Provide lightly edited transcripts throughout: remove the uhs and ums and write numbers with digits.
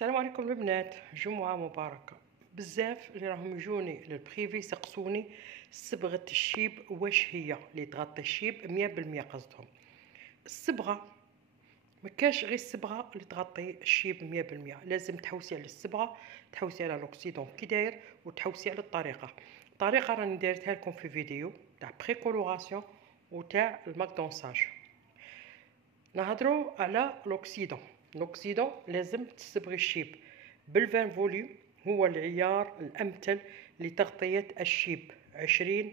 السلام عليكم البنات، جمعة مباركة. بزاف اللي راهم يجوني للبريفي يسقسوني صبغة الشيب واش هي اللي تغطي الشيب 100%. قصدهم الصبغة ما كاش غير الصبغة اللي تغطي الشيب 100%، لازم تحوسي على الصبغة، تحوسي على لوكسيدون كي داير، وتحوسي على الطريقة راني دايرتها لكم في فيديو تاع بري كولوراسيون وتاع الماكدونساج. نهضروا على لوكسيدون لازم تصبغي الشيب بالفان فوليوم، هو العيار الامثل لتغطية الشيب. 20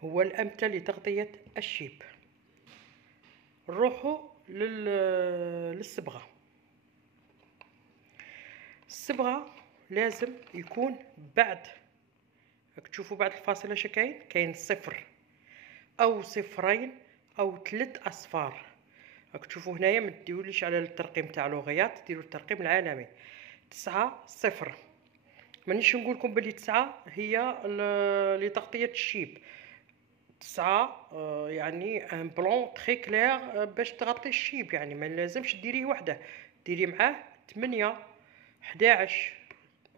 هو الامثل لتغطية الشيب. نروحوا للصبغة. الصبغة لازم يكون بعد، راك تشوفوا بعد الفاصلة اش كاين صفر او صفرين او 3 اصفار. راك تشوفوا هنايا ما تديروليش على الترقيم تاع لغيات، ديروا الترقيم العالمي 9 0. مانيش نقول لكم بلي 9 هي لتغطية الشيب. 9 يعني ان بلون تري كلير باش تغطي الشيب، يعني ما لازمش ديريه وحده، ديري معاه 8 11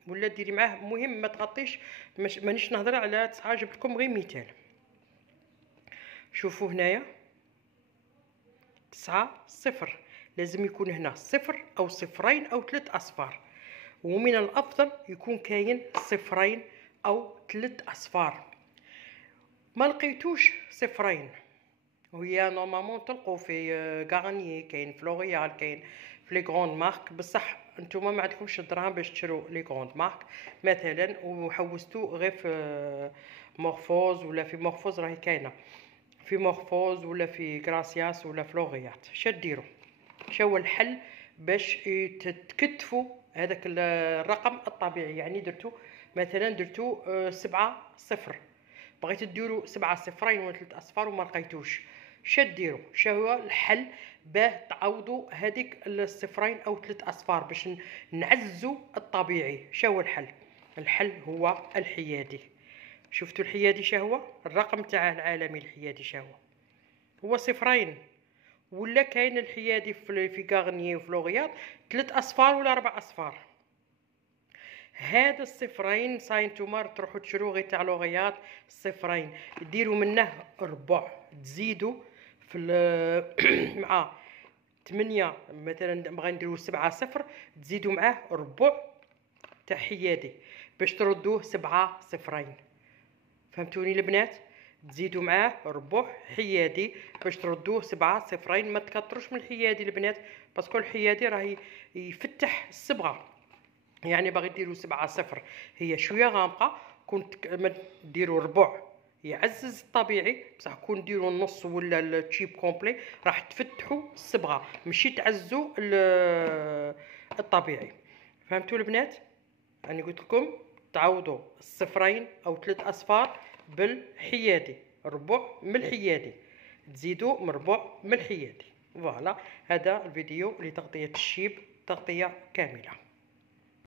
ولا ديري معاه، مهم ما تغطيش. مانيش نهضر على 9، جبت لكم غير مثال. شوفوا هنايا 9 0، لازم يكون هنا صفر او صفرين او 3 اصفار، ومن الافضل يكون كاين صفرين او 3 اصفار. ما لقيتوش صفرين، وهي نورمالمون تلقوا في غارنيي، كاين في لوريال، كاين في لي غروند مارك، بصح نتوما ما عندكمش الدراهم باش تشرو لي غروند مارك مثلا، وحوستو غير في مورفوز، ولا في مورفوز راهي كاينه، في مورفوز ولا في غراسياس ولا في لوغيات. شديروا شو الحل باش تكتفوا هذاك الرقم الطبيعي؟ يعني درتو مثلا 7 0، بغيتو ديروا 7 صفرين ولا 3 اصفار وما لقيتوش، شديروا شو هو الحل باه تعوضوا هذيك الصفرين او 3 اصفار باش نعززوا الطبيعي؟ شو هو الحل؟ الحل هو الحيادي. شفتوا الحيادي شهوة؟ الرقم تاعه العالمي الحيادي شهوة هو صفرين، ولا كاين الحيادي في غارنيي وفي لوغيات 3 اصفار ولا 4 اصفار. هذا الصفرين نتوما تروحوا تشرو غير تاع لوغيات صفرين، ديروا منه ربع، تزيدوا في مع 8 مثلا بغا نديروا 7 0، تزيدوا معاه ربع تاع حيادي باش تردوه 7 صفرين. فهمتوني البنات؟ تزيدوا معاه ربع حيادي باش تردوه 7 صفرين. ما تكثروش من الحيادي البنات، باسكو الحيادي راه يفتح الصبغه. يعني باغي ديروا 7 0 هي شويه غامقه، كنت ديروا ربع يعزز الطبيعي، بصح كون ديروا النص ولا التشيب كومبلي راح تفتحوا الصبغه، ماشي تعزوا الطبيعي. فهمتوا البنات؟ انا قلت لكم تعوضوا الصفرين او 3 اصفار بالحيادي، ربع من الحيادي، تزيدوا من ربع من الحيادي. فوالا، هذا الفيديو لتغطية الشيب تغطية كاملة.